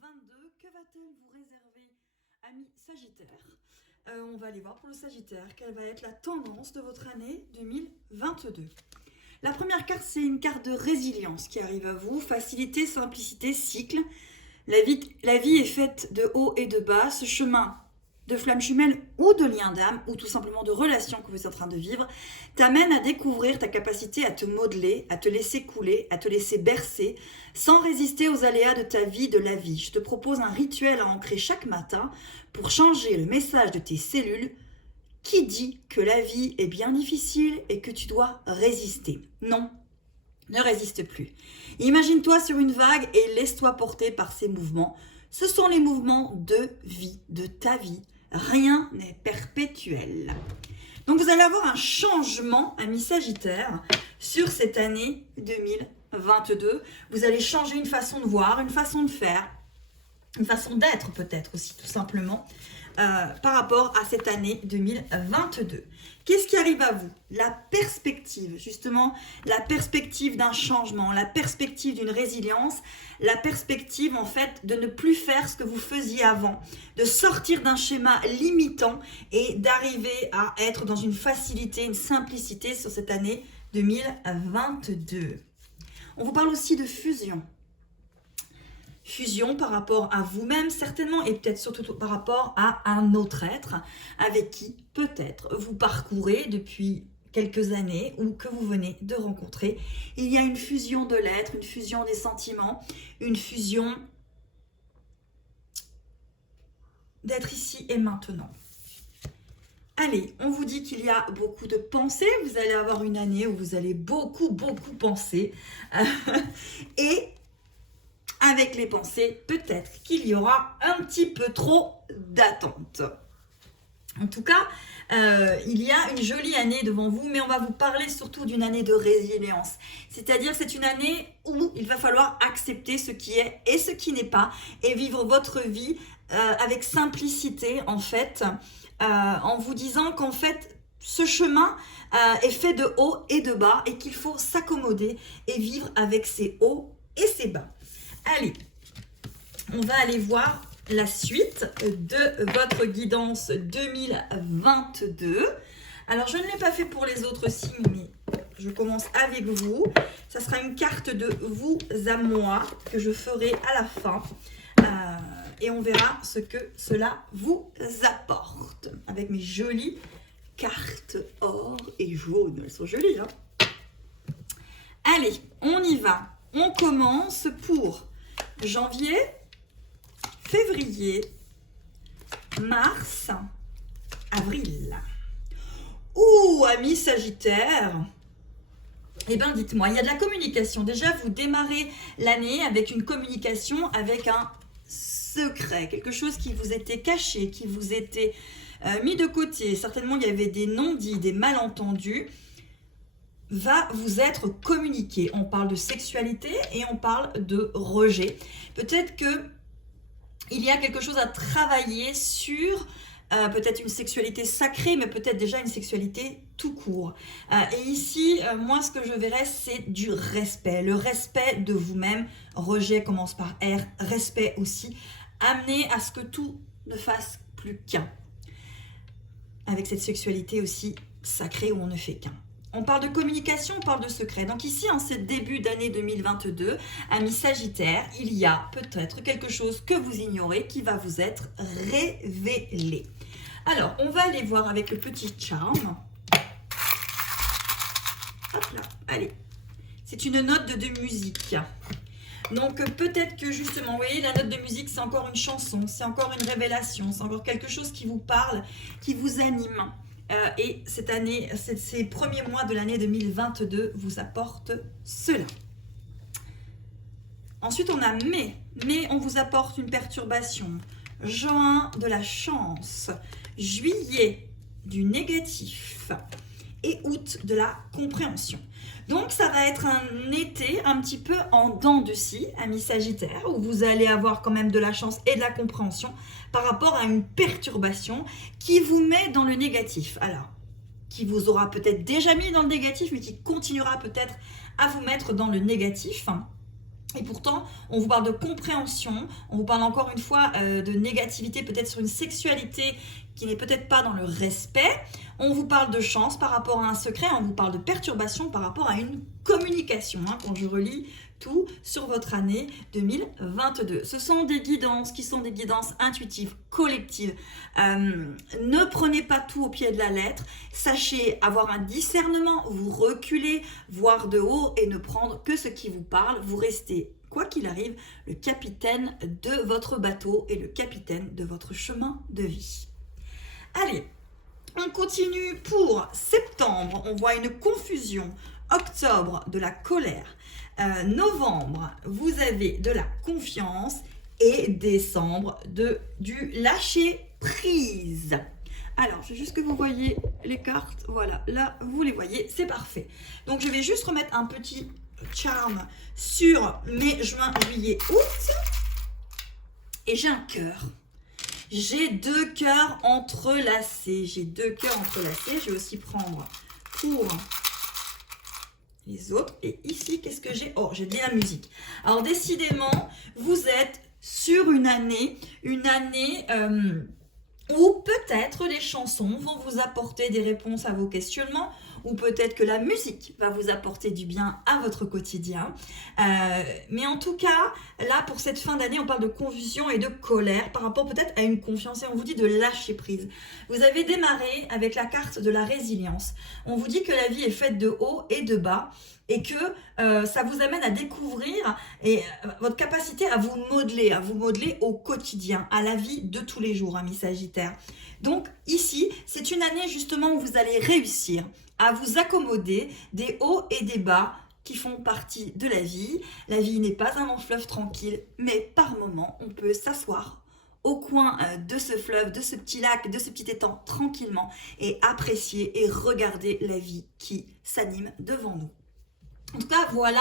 2022. Que va-t-elle vous réserver, amis Sagittaire? On va aller voir pour le Sagittaire quelle va être la tendance de votre année 2022. La première carte, c'est une carte de résilience qui arrive à vous. Facilité, simplicité, cycle. La vie est faite de haut et de bas. Ce chemin de flamme jumelle ou de lien d'âme ou tout simplement de relation que vous êtes en train de vivre t'amène à découvrir ta capacité à te modeler, à te laisser couler, à te laisser bercer sans résister aux aléas de ta vie, de la vie. Je te propose un rituel à ancrer chaque matin pour changer le message de tes cellules qui dit que la vie est bien difficile et que tu dois résister. Non, ne résiste plus. Imagine-toi sur une vague et laisse-toi porter par ces mouvements. Ce sont les mouvements de vie, de ta vie. Rien n'est perpétuel. Donc vous allez avoir un changement, amis Sagittaire, sur cette année 2022. Vous allez changer une façon de voir, une façon de faire, une façon d'être peut-être aussi tout simplement par rapport à cette année 2022. Qu'est-ce qui arrive à vous? La perspective, justement, la perspective d'un changement, la perspective d'une résilience, la perspective en fait de ne plus faire ce que vous faisiez avant, de sortir d'un schéma limitant et d'arriver à être dans une facilité, une simplicité sur cette année 2022. On vous parle aussi de fusion. Fusion par rapport à vous-même certainement et peut-être surtout par rapport à un autre être avec qui peut-être vous parcourez depuis quelques années ou que vous venez de rencontrer. Il y a une fusion de l'être, une fusion des sentiments, une fusion d'être ici et maintenant. Allez, on vous dit qu'il y a beaucoup de pensées, vous allez avoir une année où vous allez beaucoup penser et avec les pensées, peut-être qu'il y aura un petit peu trop d'attente. En tout cas, il y a une jolie année devant vous, mais on va vous parler surtout d'une année de résilience. C'est-à-dire c'est une année où il va falloir accepter ce qui est et ce qui n'est pas et vivre votre vie avec simplicité en fait, en vous disant qu'en fait, ce chemin est fait de haut et de bas et qu'il faut s'accommoder et vivre avec ses hauts et ses bas. Allez, on va aller voir la suite de votre guidance 2022. Alors, je ne l'ai pas fait pour les autres signes, mais je commence avec vous. Ça sera une carte de vous à moi que je ferai à la fin. Et on verra ce que cela vous apporte. Avec mes jolies cartes or et jaune. Elles sont jolies, hein? Allez, on y va. On commence pour janvier, février, mars, avril. Ouh, amis Sagittaire, eh bien dites-moi, il y a de la communication. Déjà, vous démarrez l'année avec une communication, avec un secret, quelque chose qui vous était caché, qui vous était mis de côté. Certainement, il y avait des non-dits, des malentendus. Va vous être communiqué. On parle de sexualité et on parle de rejet. Peut-être que il y a quelque chose à travailler sur peut-être une sexualité sacrée, mais peut-être déjà une sexualité tout court. Et ici, moi, ce que je verrais, c'est du respect. Le respect de vous-même. Rejet commence par R. Respect aussi. Amener à ce que tout ne fasse plus qu'un. Avec cette sexualité aussi sacrée où on ne fait qu'un. On parle de communication, on parle de secret. Donc ici, en ce début d'année 2022, amis Sagittaire, il y a peut-être quelque chose que vous ignorez qui va vous être révélé. Alors, on va aller voir avec le petit charme. Hop là, allez. C'est une note de musique. Donc peut-être que justement, vous voyez, la note de musique, c'est encore une chanson, c'est encore une révélation, c'est encore quelque chose qui vous parle, qui vous anime. Et cette année, ces premiers mois de l'année 2022 vous apportent cela. Ensuite, on a mai. Mai, on vous apporte une perturbation. Juin, de la chance. Juillet, du négatif. Et août, de la compréhension. Donc, ça va être un été un petit peu en dents de scie, amis Sagittaire, où vous allez avoir quand même de la chance et de la compréhension par rapport à une perturbation qui vous met dans le négatif. Alors, qui vous aura peut-être déjà mis dans le négatif, mais qui continuera peut-être à vous mettre dans le négatif. Et pourtant, on vous parle de compréhension, on vous parle encore une fois de négativité, peut-être sur une sexualité qui n'est peut-être pas dans le respect. On vous parle de chance par rapport à un secret, on vous parle de perturbation par rapport à une communication, quand je relis tout sur votre année 2022. Ce sont des guidances qui sont des guidances intuitives, collectives. Ne prenez pas tout au pied de la lettre. Sachez avoir un discernement, vous reculez, voir de haut et ne prendre que ce qui vous parle. Vous restez, quoi qu'il arrive, le capitaine de votre bateau et le capitaine de votre chemin de vie. Allez, on continue pour septembre. On voit une confusion. Octobre, de la colère. Novembre, vous avez de la confiance. Et décembre, du lâcher prise. Alors, je veux juste que vous voyez les cartes. Voilà, là, vous les voyez, c'est parfait. Donc, je vais juste remettre un petit charme sur mai, juin, juillet, août. Et j'ai un cœur. J'ai 2 cœurs entrelacés. Je vais aussi prendre pour les autres. Et ici, qu'est-ce que j'ai? Oh, j'ai de la musique. Alors, décidément, vous êtes sur une année où peut-être les chansons vont vous apporter des réponses à vos questionnements, ou peut-être que la musique va vous apporter du bien à votre quotidien. Mais en tout cas, là, pour cette fin d'année, on parle de confusion et de colère par rapport peut-être à une confiance, et on vous dit de lâcher prise. Vous avez démarré avec la carte de la résilience. On vous dit que la vie est faite de haut et de bas, et que ça vous amène à découvrir votre capacité à vous modeler au quotidien, à la vie de tous les jours, amis Sagittaires. Donc ici, c'est une année justement où vous allez réussir à vous accommoder des hauts et des bas qui font partie de la vie. La vie n'est pas un long fleuve tranquille, mais par moments, on peut s'asseoir au coin de ce fleuve, de ce petit lac, de ce petit étang tranquillement et apprécier et regarder la vie qui s'anime devant nous. En tout cas, voilà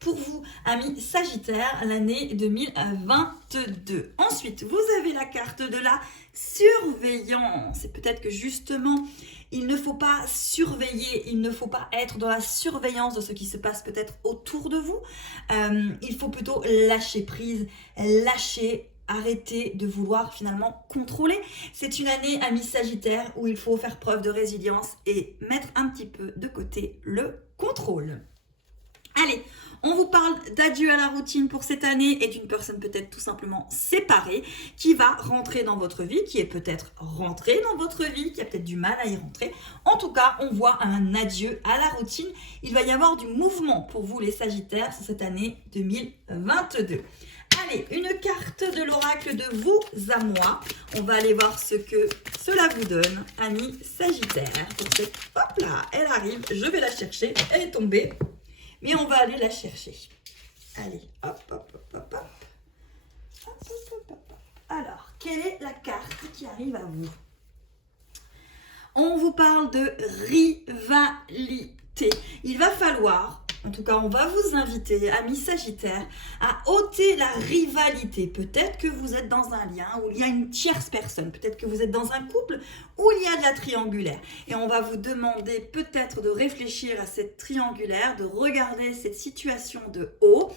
pour vous, amis Sagittaires, l'année 2022. Ensuite, vous avez la carte de la surveillance. Et peut-être que justement, il ne faut pas surveiller, il ne faut pas être dans la surveillance de ce qui se passe peut-être autour de vous. Il faut plutôt lâcher prise, arrêter de vouloir finalement contrôler. C'est une année, amis Sagittaires, où il faut faire preuve de résilience et mettre un petit peu de côté le contrôle. Allez, on vous parle d'adieu à la routine pour cette année et d'une personne peut-être tout simplement séparée qui va rentrer dans votre vie, qui est peut-être rentrée dans votre vie, qui a peut-être du mal à y rentrer. En tout cas, on voit un adieu à la routine. Il va y avoir du mouvement pour vous les Sagittaires sur cette année 2022. Allez, une carte de l'oracle de vous à moi. On va aller voir ce que cela vous donne, amis Sagittaires. Hop là, elle arrive, je vais la chercher, elle est tombée. Mais on va aller la chercher. Allez, hop, hop, hop, hop, hop. Hop, hop, hop, hop. Alors, quelle est la carte qui arrive à vous? On vous parle de rivalité. Il va falloir, en tout cas, on va vous inviter, amis Sagittaires, à ôter la rivalité. Peut-être que vous êtes dans un lien où il y a une tierce personne. Peut-être que vous êtes dans un couple où il y a de la triangulaire. Et on va vous demander peut-être de réfléchir à cette triangulaire, de regarder cette situation de haut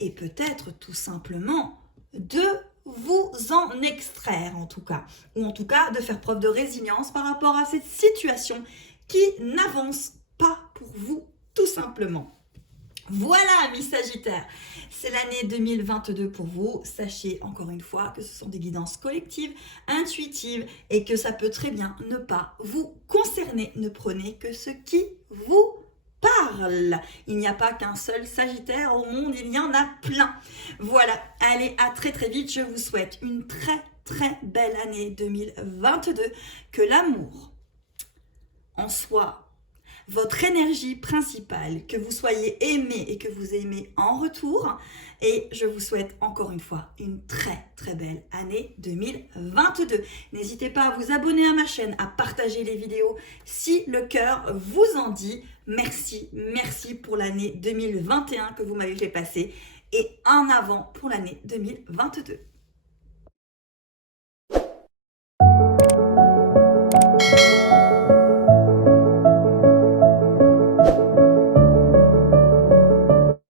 et peut-être tout simplement de vous en extraire en tout cas. Ou en tout cas de faire preuve de résilience par rapport à cette situation qui n'avance pas pour vous tout simplement. Voilà, amis Sagittaires, c'est l'année 2022 pour vous. Sachez encore une fois que ce sont des guidances collectives, intuitives et que ça peut très bien ne pas vous concerner. Ne prenez que ce qui vous parle. Il n'y a pas qu'un seul Sagittaire au monde, il y en a plein. Voilà, allez, à très très vite. Je vous souhaite une très très belle année 2022. Que l'amour en soit votre énergie principale, que vous soyez aimé et que vous aimez en retour. Et je vous souhaite encore une fois une très très belle année 2022. N'hésitez pas à vous abonner à ma chaîne, à partager les vidéos si le cœur vous en dit. Merci pour l'année 2021 que vous m'avez fait passer et en avant pour l'année 2022.